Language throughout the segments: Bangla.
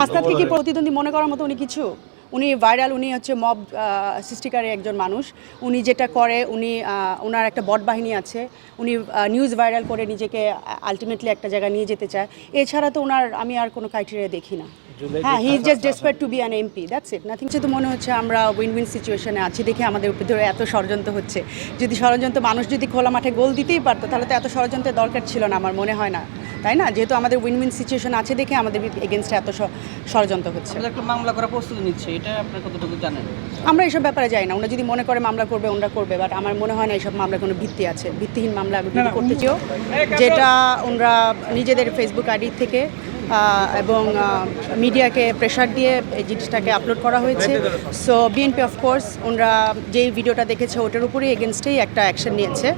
রাস্তাকে কি প্রতিদ্বন্দ্বী মনে করার মতো উনি কিছু? উনি ভাইরাল উনি হচ্ছে মব সৃষ্টিকারী একজন মানুষ। উনি যেটা করে উনি ওনার একটা বট বাহিনী আছে। উনি নিউজ ভাইরাল করে নিজেকে আলটিমেটলি একটা জায়গায় নিয়ে যেতে চায়। এছাড়া তো ওনার আমি আর কোনো ক্রাইটেরিয়া দেখি না। হ্যাঁ he is just desperate to be an MP that's it nothing তো মনে হচ্ছে আমরা উইন উইন সিচুয়েশনে আছি দেখে আমাদের উপরে এত ষড়যন্ত্র হচ্ছে। যদি ষড়যন্ত্র মানুষ যদি খোলা মাঠে গোল দিতেই পারতো তাহলে তো এত ষড়যন্ত্রের দরকার ছিল না আমার মনে হয় না। তাই না? যেহেতু আমাদের উইন উইন সিচুয়েশন আছে দেখে আমাদের এগেনস্টে এত ষড়যন্ত্র হচ্ছে। একটা মামলা করার প্রস্তুতি নিচ্ছে এটা আপনার কতটুকু জানেন? আমরা এইসব ব্যাপারে যাই না ওরা যদি মনে করে মামলা করবে ওরা করবে বাট আমার মনে হয় না এইসব মামলার কোনো ভিত্তি আছে। ভিত্তিহীন মামলা করতে চেয়েও যেটা ওনারা নিজেদের ফেসবুক আইডি থেকে এবং মিডিয়াকে প্রেশার দিয়ে এই জিনিসটাকে আপলোড করা হয়েছে। সো বিএনপি অফকোর্স ওনারা যেই ভিডিওটা দেখেছে ওটার উপরেই এগেনস্টেই একটা অ্যাকশন নিয়েছে।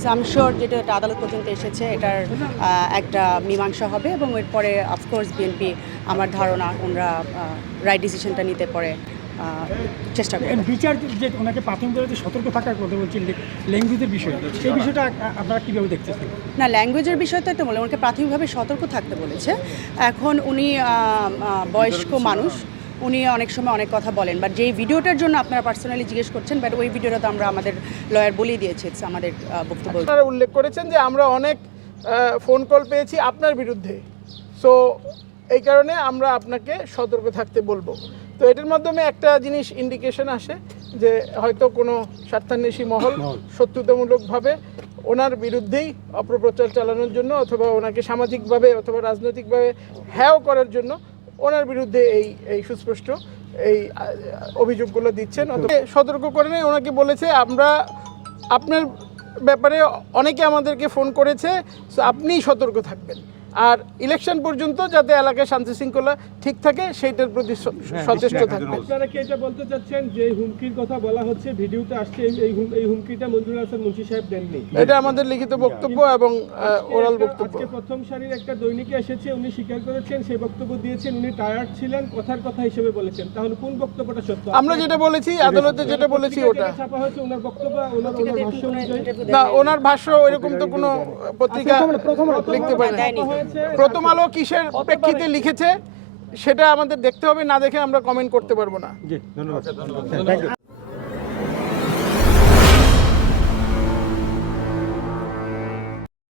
সো আম শিওর যেটা এটা আদালত পর্যন্ত এসেছে, এটার একটা মীমাংসা হবে এবং এরপরে অফকোর্স বিএনপি আমার ধারণা, ওনারা রাইট ডিসিশনটা নিতে পরে। চেষ্টা করবে। বিচার যে ওনাকে প্রাথমিকভাবে যে সতর্ক থাকার কথা বলছেন ল্যাঙ্গুয়েজের বিষয়ে সেই বিষয়টা আপনারা কীভাবে দেখতেছেন? না ল্যাঙ্গুয়েজের বিষয় তো একটা বলে ওনাকে প্রাথমিকভাবে সতর্ক থাকতে বলেছে। এখন উনি বয়স্ক মানুষ উনি অনেক সময় অনেক কথা বলেন। বাট যেই ভিডিওটার জন্য আপনারা পার্সোনালি জিজ্ঞেস করছেন বাট ওই ভিডিওটা তো আমরা আমাদের লয়ার বলেই দিয়েছি আমাদের বক্তব্য। আপনারা উল্লেখ করেছেন যে আমরা অনেক ফোন কল পেয়েছি আপনার বিরুদ্ধে। সো এই কারণে আমরা আপনাকে সতর্ক থাকতে বলব। তো এটার মাধ্যমে একটা জিনিস ইন্ডিকেশন আসে যে হয়তো কোনো স্বার্থান্বেষী মহল শত্রুতামূলকভাবে ওনার বিরুদ্ধেই অপপ্রচার চালানোর জন্য অথবা ওনাকে সামাজিকভাবে অথবা রাজনৈতিকভাবে হ্যাও করার জন্য ওনার বিরুদ্ধে এই এই সুস্পষ্ট এই অভিযোগগুলো দিচ্ছেন। অথবা সতর্ক করে নেই ওনাকে বলেছে আমরা আপনার ব্যাপারে অনেকে আমাদেরকে ফোন করেছে so আপনিই সতর্ক থাকবেন। আর ইলেকশন পর্যন্ত যাতে এলাকায় শান্তি শৃঙ্খলা ঠিক থাকে সেইটার প্রতি সচেষ্ট থাকবেন আপনারা কি এটা বলতে চাচ্ছেন? যে এই হুমকির কথা বলা হচ্ছে ভিডিওতে আসছে এই- এই হুমকিটা মঞ্জুর হাসান মুন্সি সাহেব দেননি। এটা আমাদের লিখিত বক্তব্য এবং ওরাল বক্তব্য। আজকে প্রথম সারির একটা দৈনিকে এসেছে উনি স্বীকার করেছেন সেই বক্তব্য দিয়েছেন উনি টায়ার্ড ছিলেন কথার কথা হিসেবে বলেছেন। তাহলে কোন বক্তব্যটা সত্য? আমরা যেটা বলেছি আদালতে যেটা বলেছি ওটা। ছাপা হয়েছে ওনার বক্তব্য ওনার ওনার ভাষ্য না ওনার ভাষ্য এরকম তো কোনো পত্রিকা লিখতে পারে না প্রথম আলো কিসের প্রেক্ষিতে লিখেছে সেটা আমাদের দেখতে হবে না দেখে আমরা কমেন্ট করতে পারব না। জি ধন্যবাদ।